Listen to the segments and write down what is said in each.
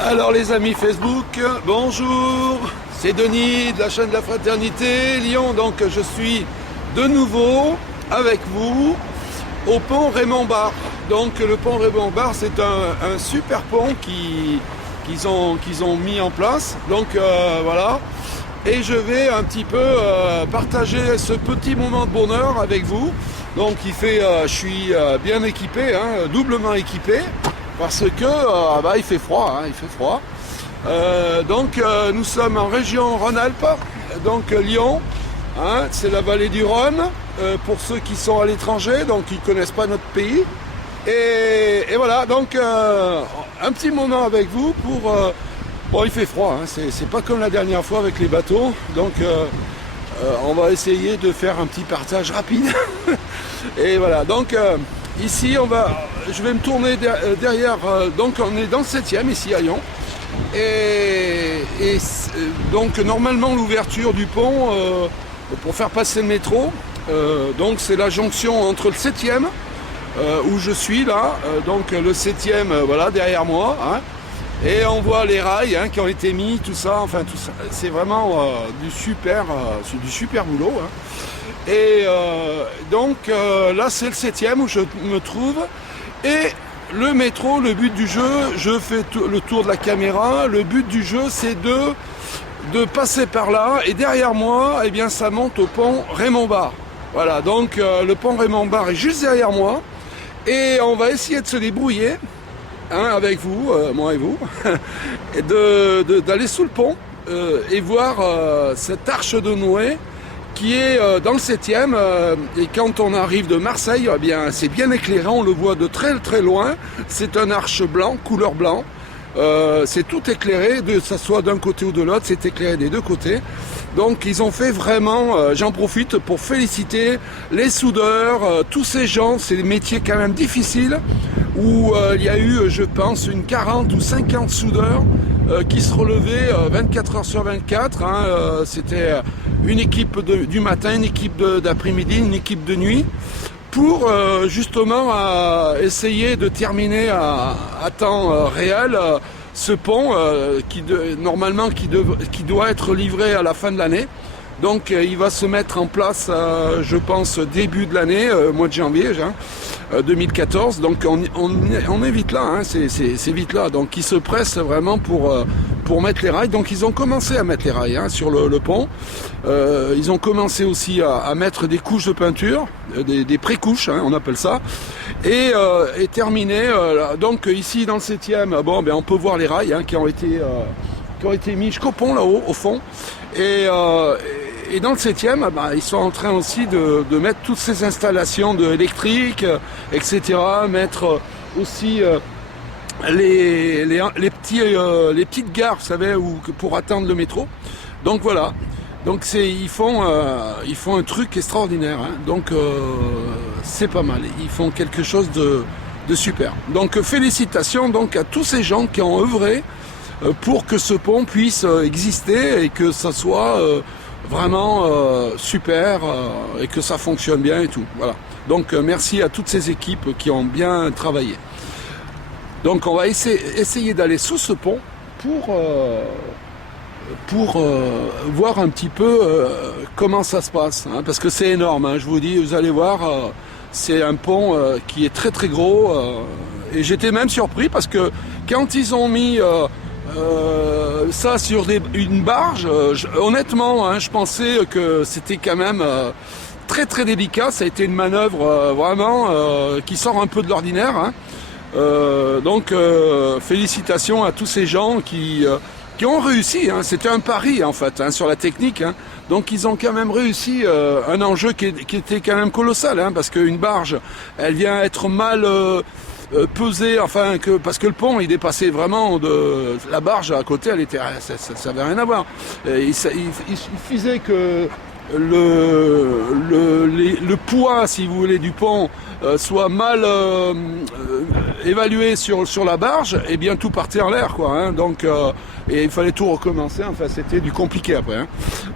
Alors les amis Facebook, bonjour, c'est Denis de la chaîne de la Fraternité Lyon. Donc je suis de nouveau avec vous au pont Raymond-Barre. Donc le pont Raymond-Barre, c'est un super pont qu'ils ont mis en place. Donc voilà, et je vais un petit peu partager ce petit moment de bonheur avec vous. Donc je suis bien équipé, doublement équipé. Parce que il fait froid, il fait froid. Donc nous sommes en région Rhône-Alpes, donc Lyon, c'est la vallée du Rhône, pour ceux qui sont à l'étranger, donc qui ne connaissent pas notre pays. Et voilà, donc un petit moment avec vous pour... bon, il fait froid, c'est pas comme la dernière fois avec les bateaux, donc on va essayer de faire un petit partage rapide. Et voilà, donc... ici, je vais me tourner derrière, donc on est dans le 7e ici à Lyon. Et donc normalement l'ouverture du pont pour faire passer le métro, donc c'est la jonction entre le 7e où je suis là, donc le 7e voilà derrière moi. Et on voit les rails qui ont été mis, tout ça, enfin tout ça. C'est vraiment du super boulot. Et donc là c'est le 7e où je me trouve. Et le métro, le but du jeu, je fais le tour de la caméra. Le but du jeu c'est de passer par là. Et derrière moi, eh bien ça monte au pont Raymond-Barre. Voilà, donc le pont Raymond-Barre est juste derrière moi. Et on va essayer de se débrouiller avec vous, moi et vous, et d'aller sous le pont et voir cette arche de Noé qui est dans le 7e, et quand on arrive de Marseille, eh bien c'est bien éclairé, on le voit de très très loin. C'est un arche blanc, couleur blanc. C'est tout éclairé, que ça soit d'un côté ou de l'autre, c'est éclairé des deux côtés. Donc ils ont fait vraiment, j'en profite pour féliciter les soudeurs, tous ces gens, c'est des métiers quand même difficiles, où il y a eu, je pense, une 40 ou 50 soudeurs qui se relevaient 24 heures sur 24. C'était une équipe du matin, une équipe d'après-midi, une équipe de nuit, pour justement essayer de terminer à temps réel ce pont qui doit être livré à la fin de l'année. Donc il va se mettre en place, je pense, début de l'année, mois de janvier 2014. Donc on est vite là, c'est vite là. Donc ils se pressent vraiment pour mettre les rails. Donc ils ont commencé à mettre les rails sur le pont. Ils ont commencé aussi à mettre des couches de peinture, des pré-couches, on appelle ça. Et terminé. Donc ici dans le 7e, on peut voir les rails qui ont été mis jusqu'au pont là-haut, au fond. Et dans le 7e, ils sont en train aussi de mettre toutes ces installations électriques, etc. Mettre aussi les petites gares, vous savez, pour attendre le métro. Donc voilà. Donc ils font un truc extraordinaire. Donc c'est pas mal. Ils font quelque chose de super. Donc félicitations donc à tous ces gens qui ont œuvré pour que ce pont puisse exister et que ça soit vraiment super et que ça fonctionne bien et tout. Voilà. Donc merci à toutes ces équipes qui ont bien travaillé. Donc on va essayer d'aller sous ce pont pour voir un petit peu comment ça se passe. Parce que c'est énorme, je vous dis, vous allez voir, c'est un pont qui est très très gros. Et j'étais même surpris parce que quand ils ont mis... ça sur une barge, honnêtement, je pensais que c'était quand même très très délicat. Ça a été une manœuvre vraiment qui sort un peu de l'ordinaire. Donc félicitations à tous ces gens qui ont réussi. C'était un pari en fait sur la technique. Donc ils ont quand même réussi un enjeu qui était quand même colossal, parce qu'une barge, elle vient être mal... pesé, parce que le pont il dépassait vraiment la barge à côté, ça avait rien à voir. Il suffisait que le poids, si vous voulez, du pont soit mal évalué sur la barge, et bien tout partait en l'air, donc et il fallait tout recommencer. C'était du compliqué après.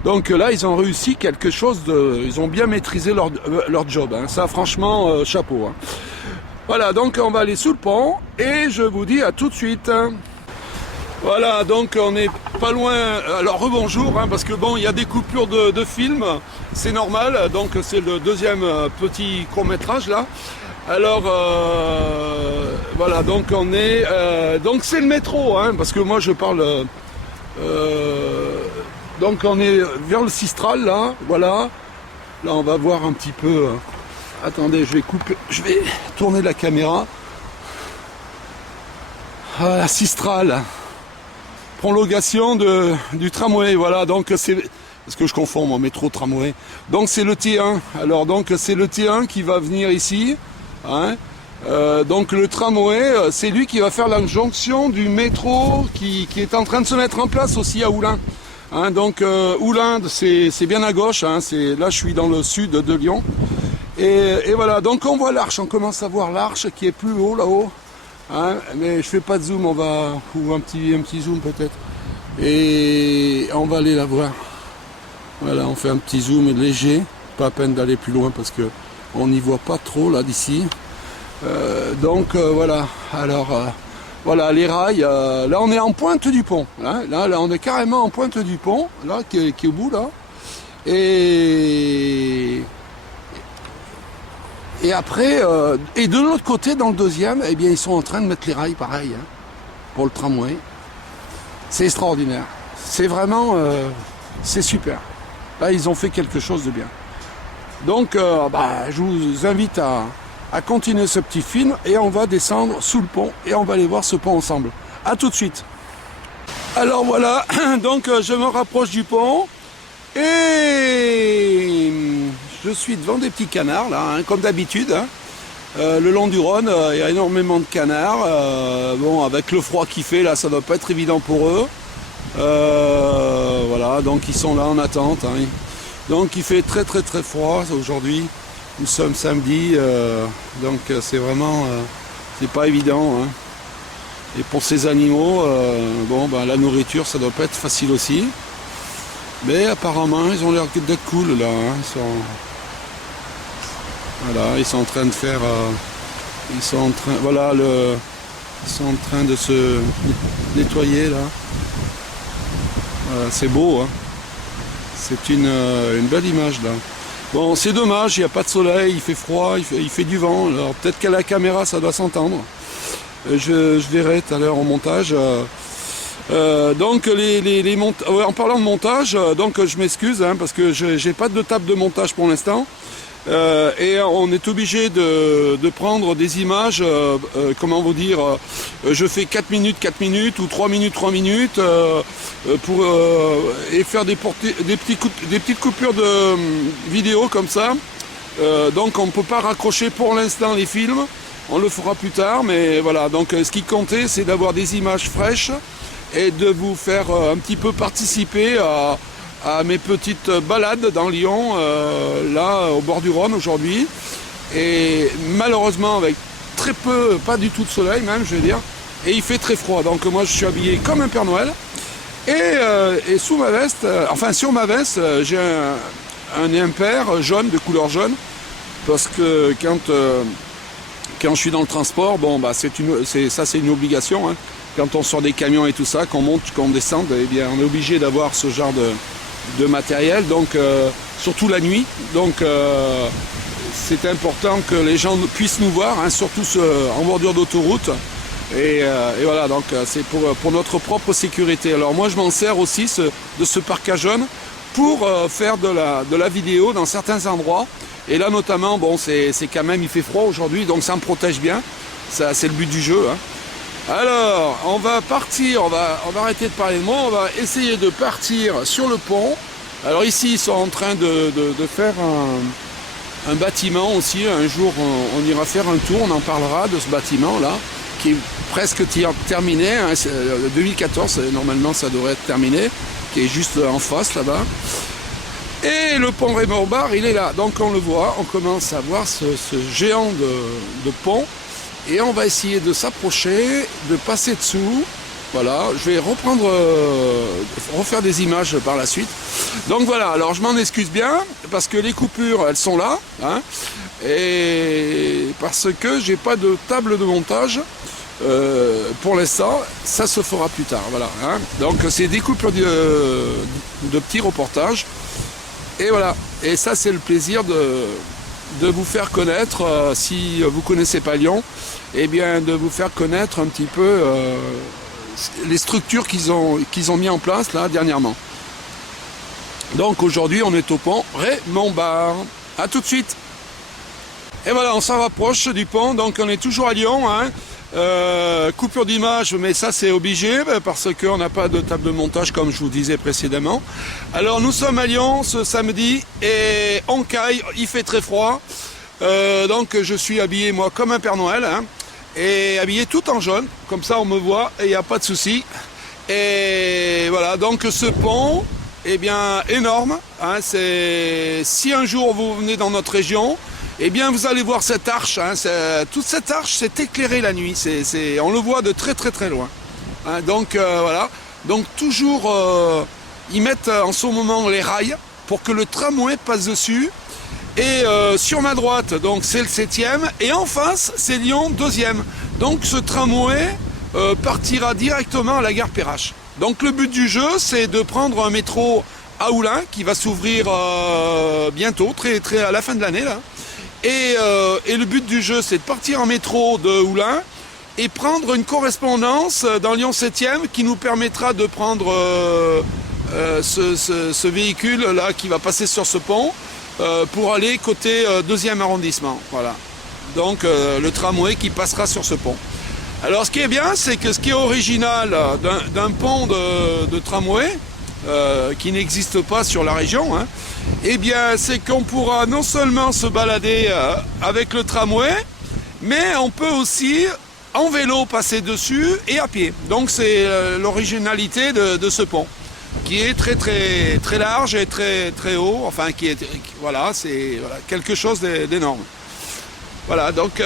Donc là ils ont réussi quelque chose ils ont bien maîtrisé leur job. Ça franchement chapeau. Voilà, donc on va aller sous le pont et je vous dis à tout de suite. Voilà, donc on n'est pas loin. Alors rebonjour, hein, parce que bon, il y a des coupures de films, c'est normal. Donc c'est le deuxième petit court métrage là. Alors voilà, donc on est, donc c'est le métro, hein, parce que moi je parle. Donc on est vers le Sistral là, voilà. Là on va voir un petit peu. Attendez, je vais tourner la caméra. Voilà, Sistral. Prolongation du tramway, voilà, donc c'est, parce que je confonds mon métro tramway, donc c'est le T1, alors donc c'est le T1 qui va venir ici, hein. Donc le tramway, c'est lui qui va faire la jonction du métro qui est en train de se mettre en place aussi à Oulin, hein. Donc Oulin c'est bien à gauche, hein, là je suis dans le sud de Lyon, et voilà, donc on voit l'arche, on commence à voir l'arche qui est plus haut là-haut. Hein, mais je fais pas de zoom, ou un petit zoom peut-être, et on va aller la voir. Voilà, on fait un petit zoom léger, pas à peine d'aller plus loin parce que on n'y voit pas trop là d'ici. Donc voilà, alors voilà les rails, là on est en pointe du pont, hein, là on est carrément en pointe du pont, là qui est au bout là, et après, et de l'autre côté, dans le deuxième, eh bien, ils sont en train de mettre les rails pareil, hein, pour le tramway. C'est extraordinaire. C'est vraiment, c'est super. Là, ils ont fait quelque chose de bien. Donc, je vous invite à continuer ce petit film et on va descendre sous le pont et on va aller voir ce pont ensemble. À tout de suite. Alors voilà, donc je me rapproche du pont et je suis devant des petits canards, là, hein, comme d'habitude. Hein. Le long du Rhône, il y a énormément de canards. Bon, avec le froid qu'il fait, là, ça doit pas être évident pour eux. Voilà, donc ils sont là en attente. Hein. Donc il fait très très très froid aujourd'hui. Nous sommes samedi, donc c'est vraiment, c'est pas évident. Hein. Et pour ces animaux, la nourriture, ça doit pas être facile aussi. Mais apparemment, ils ont l'air d'être cool là. Hein. Ils sont en train de faire. Ils sont en train de se nettoyer là. Voilà, c'est beau. Hein. C'est une belle image là. Bon, c'est dommage, il n'y a pas de soleil, il fait froid, il fait du vent. Alors peut-être qu'à la caméra, ça doit s'entendre. Je verrai tout à l'heure au montage. Donc en parlant de montage, donc je m'excuse hein, parce que j'ai pas de table de montage pour l'instant. Et on est obligé de prendre des images, comment vous dire, je fais 4 minutes ou 3 minutes et faire des petites coupures de vidéo comme ça. Donc on ne peut pas raccrocher pour l'instant les films, on le fera plus tard, mais voilà, donc ce qui comptait c'est d'avoir des images fraîches et de vous faire un petit peu participer à mes petites balades dans Lyon, là au bord du Rhône aujourd'hui, et malheureusement avec très peu, pas du tout de soleil même je vais dire, et il fait très froid, donc moi je suis habillé comme un Père Noël, et sous ma veste, sur ma veste, j'ai un impair jaune, de couleur jaune, parce que quand je suis dans le transport, c'est une obligation, hein. Quand on sort des camions et tout ça, qu'on monte, qu'on descende, eh bien on est obligé d'avoir ce genre de matériel, donc surtout la nuit, donc c'est important que les gens puissent nous voir, hein, surtout en bordure d'autoroute, et voilà, donc c'est pour notre propre sécurité. Alors moi je m'en sers aussi de ce parc jaune pour faire de la vidéo dans certains endroits, et là notamment, c'est quand même, il fait froid aujourd'hui, donc ça me protège bien, ça c'est le but du jeu, hein. Alors, on va partir, on va arrêter de parler de moi, on va essayer de partir sur le pont. Alors ici, ils sont en train de faire un bâtiment aussi. Un jour, on ira faire un tour, on en parlera de ce bâtiment-là, qui est presque terminé. Hein. 2014, normalement, ça devrait être terminé, qui est juste en face, là-bas. Et le pont Raymond Barre, il est là. Donc on le voit, on commence à voir ce géant de pont. Et on va essayer de s'approcher, de passer dessous. Voilà, je vais refaire des images par la suite. Donc voilà, alors je m'en excuse bien, parce que les coupures, elles sont là. Hein, et parce que j'ai pas de table de montage. pour l'instant, ça se fera plus tard. Voilà, hein. Donc c'est des coupures de petits reportages. Et voilà. Et ça, c'est le plaisir de vous faire connaître, si vous ne connaissez pas Lyon, eh bien de vous faire connaître un petit peu les structures qu'ils ont mis en place là dernièrement. Donc aujourd'hui, on est au pont Raymond-Barre. A tout de suite. Et voilà, on s'en rapproche du pont, donc on est toujours à Lyon, hein. Coupure d'image, mais ça c'est obligé parce qu'on n'a pas de table de montage comme je vous disais précédemment. Alors nous sommes à Lyon ce samedi et on caille, il fait très froid, donc je suis habillé moi comme un Père Noël, hein, et habillé tout en jaune, comme ça on me voit et il n'y a pas de souci. Et voilà, donc ce pont, eh bien énorme, hein, si un jour vous venez dans notre région, eh bien vous allez voir cette arche, hein, toute cette arche c'est éclairée la nuit, on le voit de très très très loin, hein, donc voilà, donc toujours ils mettent en ce moment les rails pour que le tramway passe dessus, et sur ma droite donc c'est le 7e et en face c'est Lyon 2e, donc ce tramway partira directement à la gare Perrache. Donc le but du jeu c'est de prendre un métro à Oulin qui va s'ouvrir bientôt, très à la fin de l'année là. Et le but du jeu, c'est de partir en métro de Oulin et prendre une correspondance dans Lyon 7e qui nous permettra de prendre ce véhicule-là qui va passer sur ce pont pour aller côté 2e arrondissement. Voilà. Donc le tramway qui passera sur ce pont. Alors ce qui est bien, c'est que ce qui est original d'un pont de tramway, qui n'existe pas sur la région, hein, eh bien c'est qu'on pourra non seulement se balader avec le tramway, mais on peut aussi en vélo passer dessus et à pied. Donc c'est l'originalité de ce pont, qui est très large et très haut, enfin voilà, c'est quelque chose d'énorme. Voilà, donc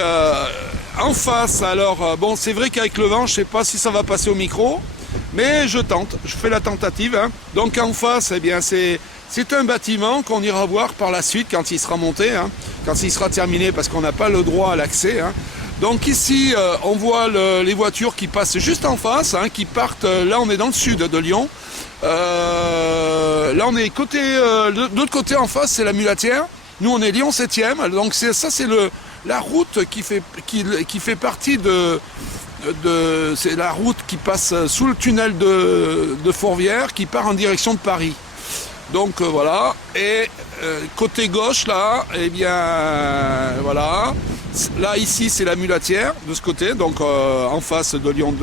en face, alors bon, c'est vrai qu'avec le vent, je ne sais pas si ça va passer au micro, mais je fais la tentative, hein. Donc en face, eh bien c'est un bâtiment qu'on ira voir par la suite quand il sera monté, hein, quand il sera terminé, parce qu'on n'a pas le droit à l'accès, hein. Donc ici, on voit les voitures qui passent juste en face, hein, qui partent, là on est dans le sud de Lyon, là on est côté, de l'autre côté en face c'est la Mulatière, nous on est Lyon 7e, donc c'est la route qui fait partie c'est la route qui passe sous le tunnel de Fourvière qui part en direction de Paris. Donc voilà, et côté gauche là, eh bien voilà, là ici c'est la Mulatière de ce côté, donc en face de Lyon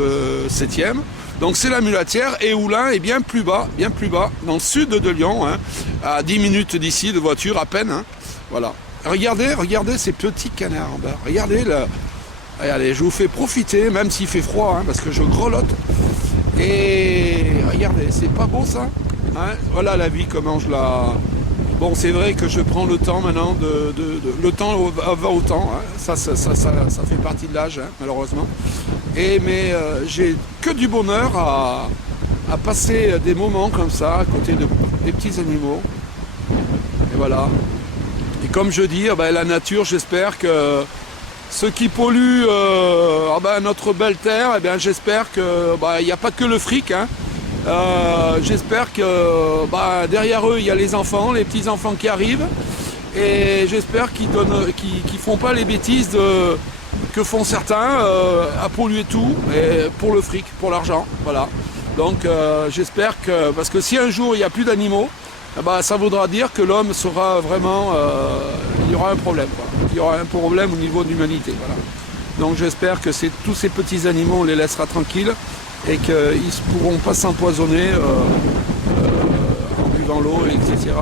7e. Donc c'est la Mulatière et Oulin est bien plus bas, dans le sud de Lyon, hein, à 10 minutes d'ici de voiture à peine, hein, voilà. Regardez ces petits canards en bas, regardez là. Regardez, je vous fais profiter, même s'il fait froid, hein, parce que je grelotte. Et regardez, c'est pas beau ça, hein. Voilà la vie, comment je la... Bon, c'est vrai que je prends le temps maintenant, le temps va au temps, hein. Ça fait partie de l'âge, hein, malheureusement. Mais j'ai que du bonheur à passer des moments comme ça, à côté des petits animaux. Et voilà. Et comme je dis, la nature, j'espère que... Ceux qui polluent notre belle terre, eh bien, j'espère qu'il n'y a pas que le fric, hein. J'espère que derrière eux, il y a les enfants, les petits-enfants qui arrivent. Et j'espère qu'ils ne font pas les bêtises que font certains à polluer tout et pour le fric, pour l'argent. Voilà. Donc j'espère que... Parce que si un jour il n'y a plus d'animaux, ça voudra dire que l'homme sera vraiment... il y aura un problème, quoi. Il y aura un problème au niveau de l'humanité. Voilà. Donc j'espère que tous ces petits animaux, on les laissera tranquilles et qu'ils ne pourront pas s'empoisonner en buvant l'eau, etc.,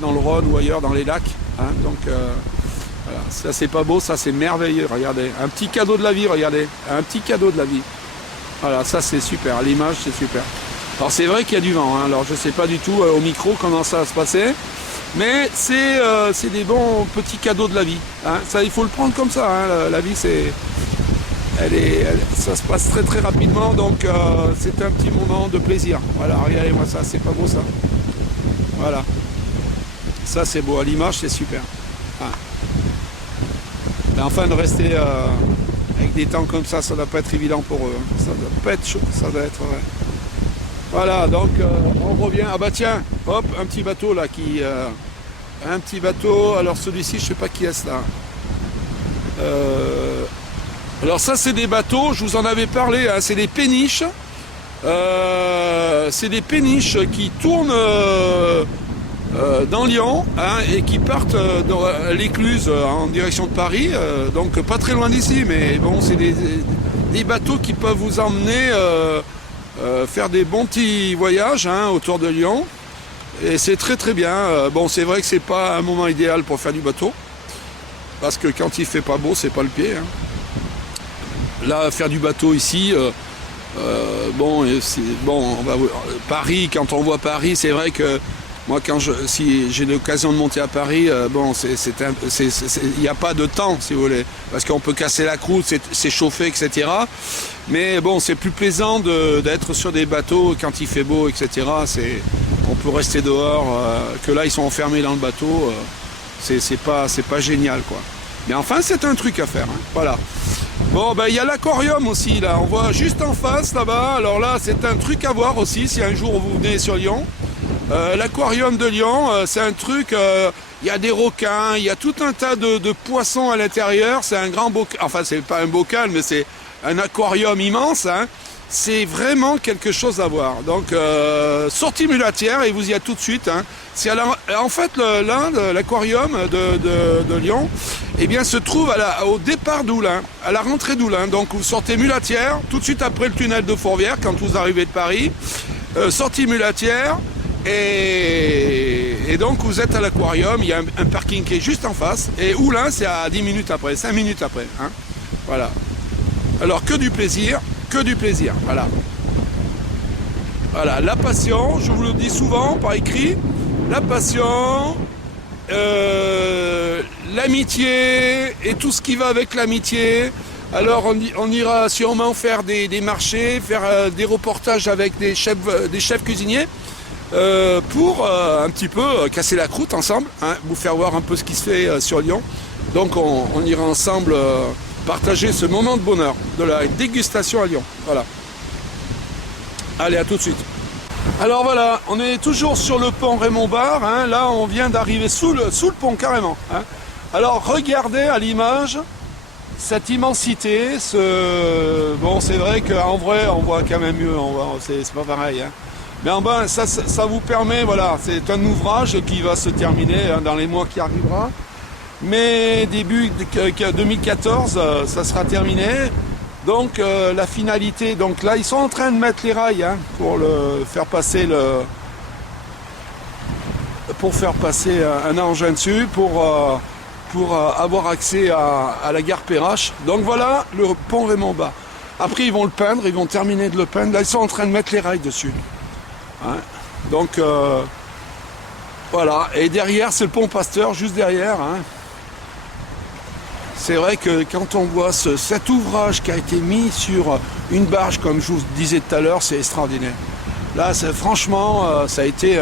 dans le Rhône ou ailleurs, dans les lacs, hein. Donc voilà. Ça c'est pas beau, ça c'est merveilleux, regardez. Un petit cadeau de la vie, regardez. Un petit cadeau de la vie. Voilà, ça c'est super, l'image c'est super. Alors c'est vrai qu'il y a du vent, hein. Alors je ne sais pas du tout au micro comment ça va se passer. Mais c'est des bons petits cadeaux de la vie, hein. Ça, il faut le prendre comme ça, hein. La vie, ça se passe très rapidement, donc c'est un petit moment de plaisir. Voilà, regardez-moi ça, c'est pas beau ça. Voilà. Ça c'est beau, à l'image c'est super. Ah. Mais enfin de rester Avec des temps comme ça doit pas être évident pour eux. Hein. Ça doit pas être chaud, ça doit être... Ouais. Voilà, donc on revient. Ah bah tiens, hop, un petit bateau là qui... un petit bateau, alors celui-ci, je sais pas qui est-ce là. Alors ça c'est des bateaux, je vous en avais parlé, hein, c'est des péniches. C'est des péniches qui tournent dans Lyon hein, et qui partent dans l'Écluse en direction de Paris, donc pas très loin d'ici, mais bon c'est des bateaux qui peuvent vous emmener faire des bons petits voyages hein, autour de Lyon et c'est très très bien. Bon c'est vrai que c'est pas un moment idéal pour faire du bateau parce que quand il fait pas beau c'est pas le pied. Hein. Là faire du bateau ici bon, on va Paris, quand on voit Paris, c'est vrai que moi, si j'ai l'occasion de monter à Paris, bon, il n'y a pas de temps, si vous voulez, parce qu'on peut casser la croûte, s'échauffer, etc. Mais bon, c'est plus plaisant d'être sur des bateaux quand il fait beau, etc. On peut rester dehors, que là, ils sont enfermés dans le bateau, c'est pas génial, quoi. Mais enfin, c'est un truc à faire, hein, voilà. Bon, ben il y a l'aquarium aussi, là, on voit juste en face, là-bas. Alors là, c'est un truc à voir aussi, si un jour vous venez sur Lyon. L'aquarium de Lyon, c'est un truc, il y a des requins, il y a tout un tas de poissons à l'intérieur. C'est un grand bocal, enfin, c'est pas un bocal, mais c'est un aquarium immense, hein. C'est vraiment quelque chose à voir. Donc, sortie mulatière et vous y êtes tout de suite. Hein. En fait, l'aquarium de Lyon, eh bien, se trouve au départ d'Oulin, à la rentrée d'Oulin. Donc, vous sortez mulatière, tout de suite après le tunnel de Fourvière, quand vous arrivez de Paris. Sortie mulatière, et donc vous êtes à l'aquarium. Il y a un parking qui est juste en face. Et Oulin, c'est à 10 minutes après, 5 minutes après. Hein. Voilà. Alors, que du plaisir. Que du plaisir, voilà. Voilà, la passion, je vous le dis souvent par écrit, la passion, l'amitié et tout ce qui va avec l'amitié. Alors on ira sûrement faire des marchés, faire des reportages avec des chefs cuisiniers pour un petit peu casser la croûte ensemble, hein, vous faire voir un peu ce qui se fait sur Lyon. Donc on ira ensemble partager ce moment de bonheur de la dégustation à Lyon. Voilà. Allez, à tout de suite. Alors voilà, on est toujours sur le pont Raymond Barre. Hein. Là, on vient d'arriver sous le pont carrément. Hein. Alors regardez à l'image cette immensité. Bon, c'est vrai qu'en vrai, on voit quand même mieux. C'est pas pareil. Hein. Mais en bas, ça vous permet. Voilà, c'est un ouvrage qui va se terminer hein, dans les mois qui arriveront. Mais début 2014, ça sera terminé. Donc la finalité, donc là ils sont en train de mettre les rails hein, pour faire passer un engin dessus pour avoir accès à la gare Perrache. Donc voilà le pont Raymond Barre. Après ils vont le peindre, ils vont terminer de le peindre. Là ils sont en train de mettre les rails dessus. Hein. Donc voilà. Et derrière c'est le pont Pasteur, juste derrière. Hein. C'est vrai que quand on voit cet ouvrage qui a été mis sur une barge, comme je vous disais tout à l'heure, c'est extraordinaire. Là, franchement, ça a été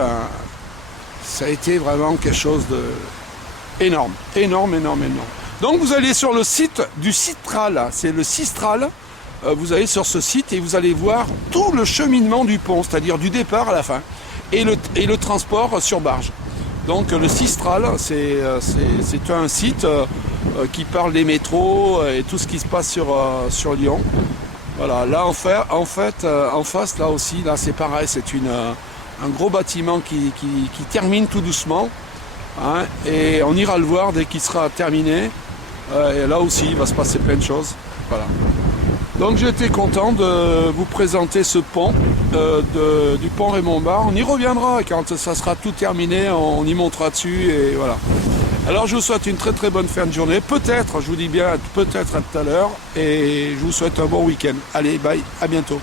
vraiment quelque chose d'énorme. Énorme. Donc vous allez sur le site du Citral, c'est le Cistral. Vous allez sur ce site et vous allez voir tout le cheminement du pont, c'est-à-dire du départ à la fin, et le transport sur barge. Donc le Cistral, c'est un site qui parle des métros et tout ce qui se passe sur Lyon. Voilà, là en face, là aussi, là c'est pareil, c'est un gros bâtiment qui termine tout doucement. Hein, et on ira le voir dès qu'il sera terminé. Et là aussi, il va se passer plein de choses. Voilà. Donc j'étais content de vous présenter ce pont du pont Raymond Barre. On y reviendra quand ça sera tout terminé, on y montera dessus et voilà. Alors je vous souhaite une très très bonne fin de journée. Peut-être, je vous dis bien, peut-être à tout à l'heure. Et je vous souhaite un bon week-end. Allez, bye, à bientôt.